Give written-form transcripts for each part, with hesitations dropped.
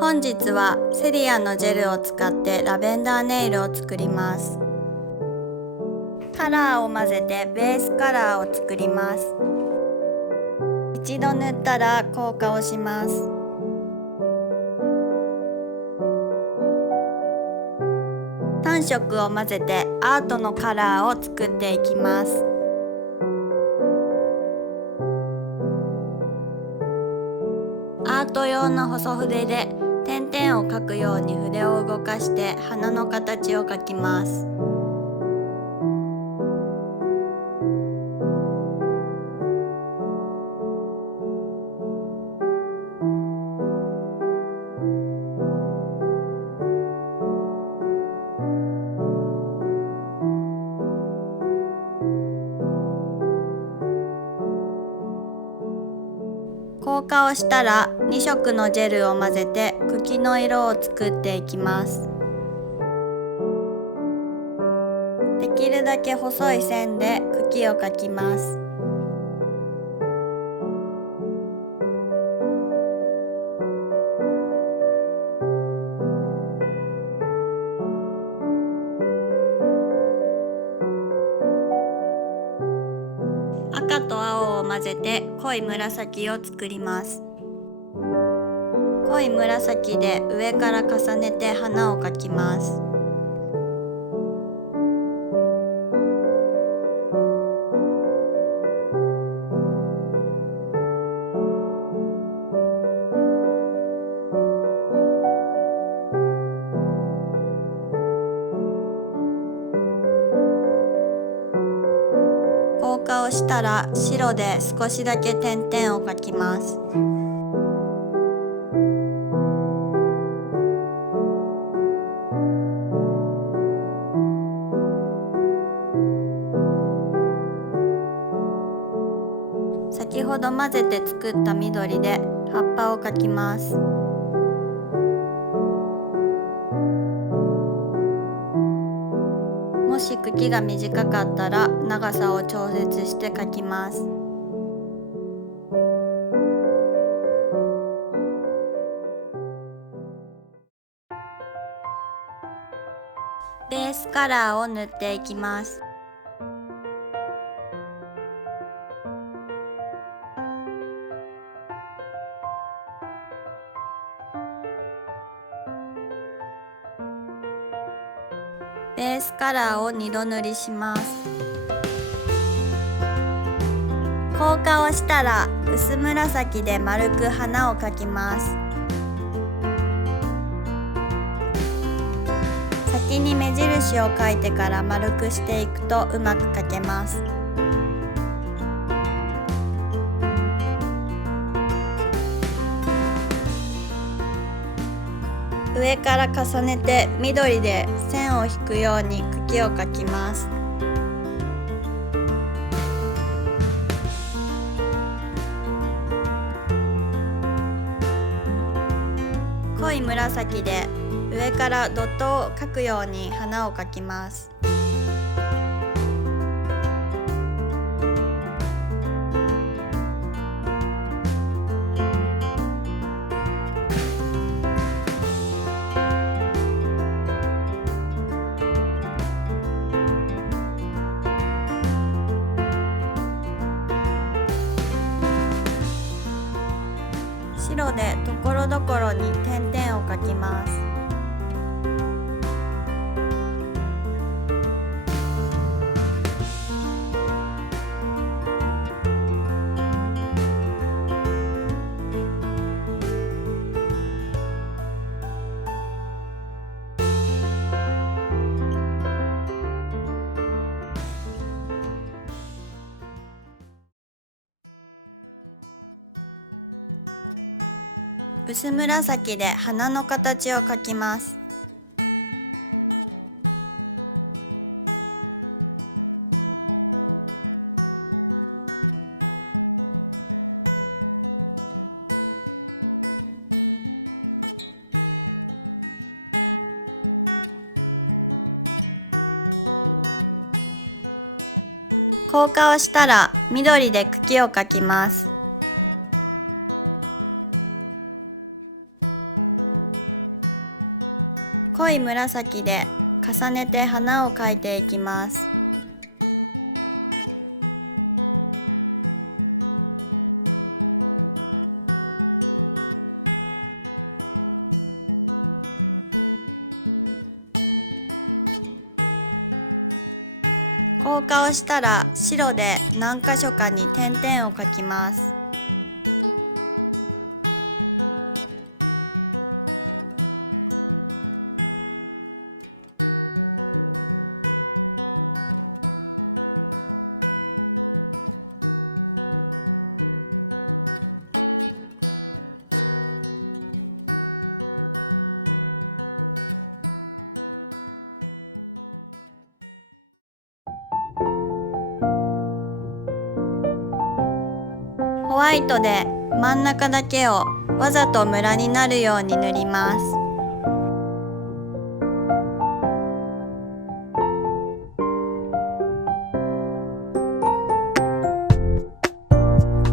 本日はセリアのジェルを使ってラベンダーネイルを作ります。カラーを混ぜてベースカラーを作ります。一度塗ったら硬化をします。3色を混ぜてアートのカラーを作っていきます。アート用の細筆で点々を描くように筆を動かして花の形を描きます。硬化をしたら2色のジェルを混ぜて茎の色を作っていきます。できるだけ細い線で茎を描きます。赤と青を混ぜて濃い紫を作ります。濃い紫で上から重ねて花を描きます。硬化をしたら白で少しだけ点々を描きます。先ほど混ぜて作った緑で葉っぱを描きます。もし茎が短かったら長さを調節して描きます。ベースカラーを塗っていきます。ベースカラーを2度塗りします。硬化をしたら薄紫で丸く花を描きます。先に目印を描いてから丸くしていくとうまく描けます。上から重ねて緑で線を引くように茎を描きます。濃い紫で上からドットを描くように花を描きます。白でところどころに点々を描きます。薄紫で花の形を描きます。硬化をしたら緑で茎を描きます。濃い紫で重ねて花を描いていきます。硬化をしたら白で何箇所かに点々を描きます。ホワイトで真ん中だけをわざとムラになるように塗ります。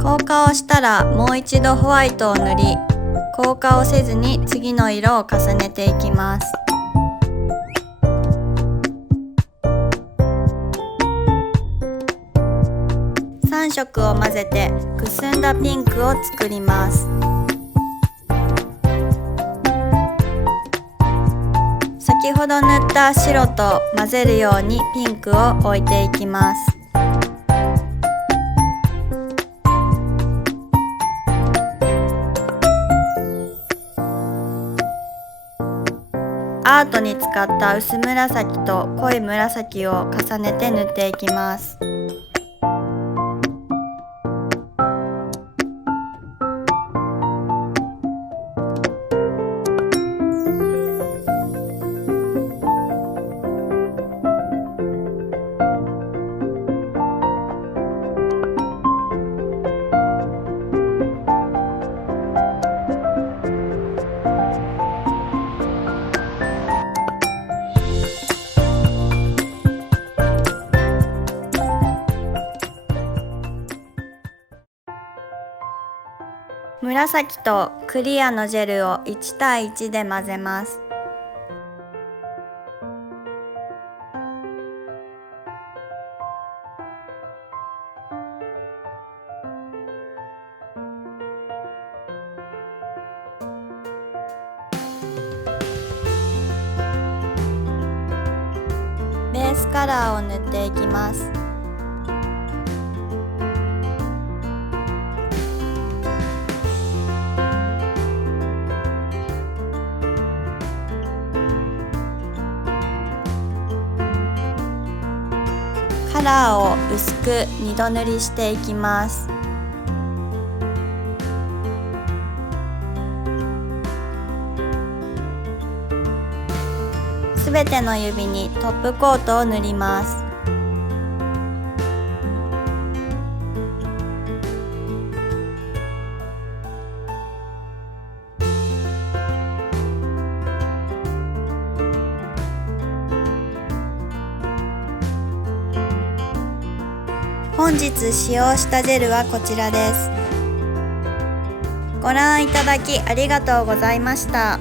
硬化をしたらもう一度ホワイトを塗り、硬化をせずに次の色を重ねていきます。3色を混ぜてくすんだピンクを作ります。先ほど塗った白と混ぜるようにピンクを置いていきます。アートに使った薄紫と濃い紫を重ねて塗っていきます。紫とクリアのジェルを1対1で混ぜます。ベースカラーを塗っていきます。カラーを薄く2度塗りしていきます。すべての指にトップコートを塗ります。本日使用したジェルはこちらです。ご覧いただきありがとうございました。